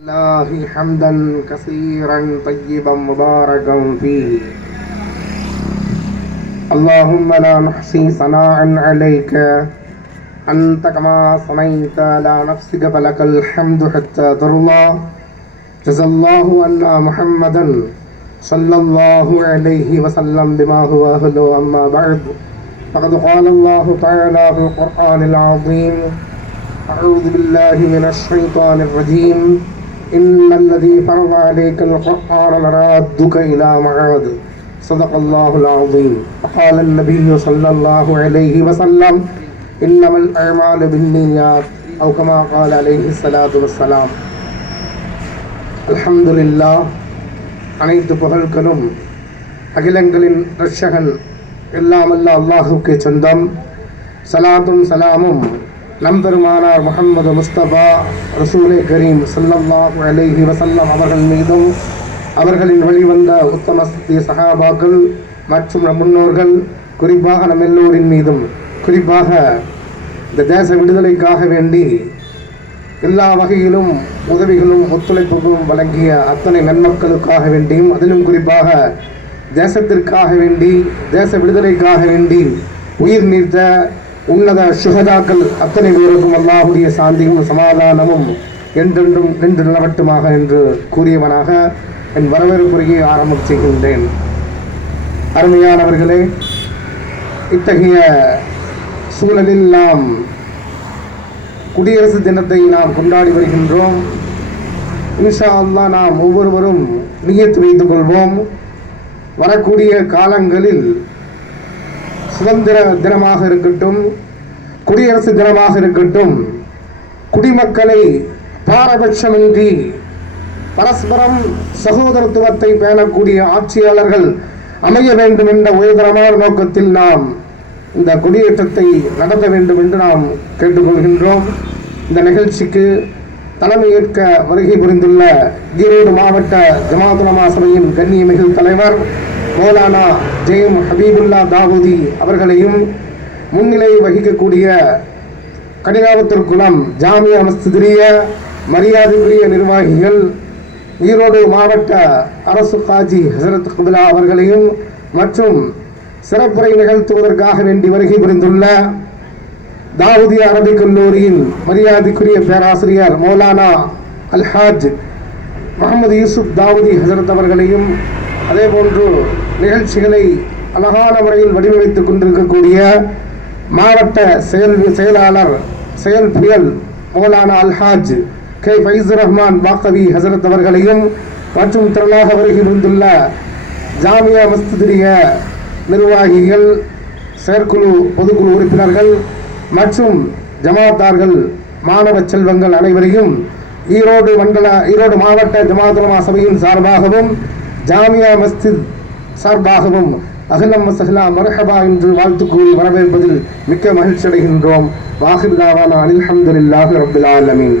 الله حمدا كثيرا طيبا مباركا فيه. اللهم لا نحصي ثناء عليك أنت كما ثنيت على نفسك فلك الحمد حتى ترضى. جزا الله عنا محمدا صلى الله عليه وسلم بما هو أهله. أما بعد فقد قال الله تعالى في القرآن العظيم: أعوذ بالله من الشيطان الرجيم. إن الذي فرض عليك القرآن لرادك إلى معاد. صدق الله العظيم. وقال النبي صلى الله عليه وسلم: إنما الأعمال بالنيات أو كما قال عليه الصلاة والسلام. الحمد لله. அனைத்து புகழ்களும் அகிலங்களின் ரட்சகன் எல்லாமல்ல அல்லாஹுக்கு சொந்தம். சலாத்தும் சலாமும் நம்பெருமானார் முஹம்மது முஸ்தபா ரசூலே கரீம் ஸல்லல்லாஹு அலைஹி வஸல்லம் அவர்கள் மீதும், அவர்களின் வழிவந்த உத்தம சஹாபாக்கள் மற்றும் நம் முன்னோர்கள், குறிப்பாக நம் எல்லோரின் மீதும், குறிப்பாக இந்த தேச விடுதலைக்காக வேண்டி எல்லா வகையிலும் உதவிகளும் ஒத்துழைப்புகளும் வழங்கிய அத்தனை நன்மக்களுக்காக வேண்டியும், அதிலும் குறிப்பாக தேசத்திற்காக வேண்டி, தேச விடுதலைக்காக வேண்டி உயிர் நீத்த உன்னத சுஹதாக்கள் அத்தனை பேருக்கும் அல்லாஹுடைய சாந்தியும் சமாதானமும் என்றென்றும் நின்று நிலவட்டுமாக என்று கூறியவனாக என் வரவேற்புரையை ஆரம்பம் செய்கின்றேன். அருமையானவர்களே, இத்தகைய சூழலில் நாம் குடியரசு தினத்தை நாம் கொண்டாடி வருகின்றோம். இன்ஷா அல்லாஹ் நாம் ஒவ்வொருவரும் நியத்து வைத்துக் கொள்வோம். வரக்கூடிய காலங்களில் சுதந்திர தினமாக இருக்கட்டும், குடியரசு தினமாக இருக்கட்டும், குடிமக்களை பாரபட்சமின்றி பரஸ்பரம் சகோதரத்துவத்தை பேணக்கூடிய ஆட்சியாளர்கள் அமைய வேண்டும் என்ற உயர்தரமான நோக்கத்தில் நாம் இந்த கொடியேற்றத்தை நடத்த வேண்டும் என்று நாம் கேட்டுக்கொள்கின்றோம். இந்த நிகழ்ச்சிக்கு தலைமையேற்க வருகை புரிந்துள்ள ஈரோடு மாவட்ட ஜமாத் உலமா சபையின் கண்ணியமிகு தலைவர் மௌலானா ஜெயம் ஹபீபுல்லா தாவூதி அவர்களையும், முன்னிலை வகிக்கக்கூடிய கடிகாவத்திற்குளம் ஜாமியா மஸ்ஜிதிய மரியாதைக்குரிய நிர்வாகிகள், ஈரோடு மாவட்ட அரசு காஜி ஹசரத் குபிலா அவர்களையும், மற்றும் சிறப்புரை நிகழ்த்துவதற்காக வேண்டி வருகை புரிந்துள்ள தாவூதிய அரபிக் கல்லூரியின் மரியாதைக்குரிய பேராசிரியர் மௌலானா அல்ஹாஜ் முகமது யூசுப் தாவூதி ஹசரத் அவர்களையும், அதே போன்று நிகழ்ச்சிகளை அழகான முறையில் வடிவமைத்துக் கொண்டிருக்கக்கூடிய மாவட்ட செயலாளர் செயல் புயல் மௌலானா அல்ஹாஜ் கே ஃபைசுர் ரஹ்மான் பாக்கவி ஹசரத் அவர்களையும், மற்றும் திரளாக வருகை புரிந்துள்ள ஜாமியா மஸ்ஜிதிய நிர்வாகிகள், செயற்குழு பொதுக்குழு உறுப்பினர்கள் மற்றும் ஜமாத்தார்கள், மாணவ செல்வங்கள் அனைவரையும் ஈரோடு மாவட்ட ஜமாத் உலமா சபையின் சார்பாகவும் ஜாமியா மஸ்ஜித் சார்பாகவும் அஹ்லம் வஸஹ்லா மர்ஹபா என்று வாழ்த்து கூறி வரவேற்பதில் மிக்க மகிழ்ச்சி அடைகின்றோம். வாஹிர் தாவானா அல்ஹம்துலில்லாஹி ரப்பில் ஆலமீன்.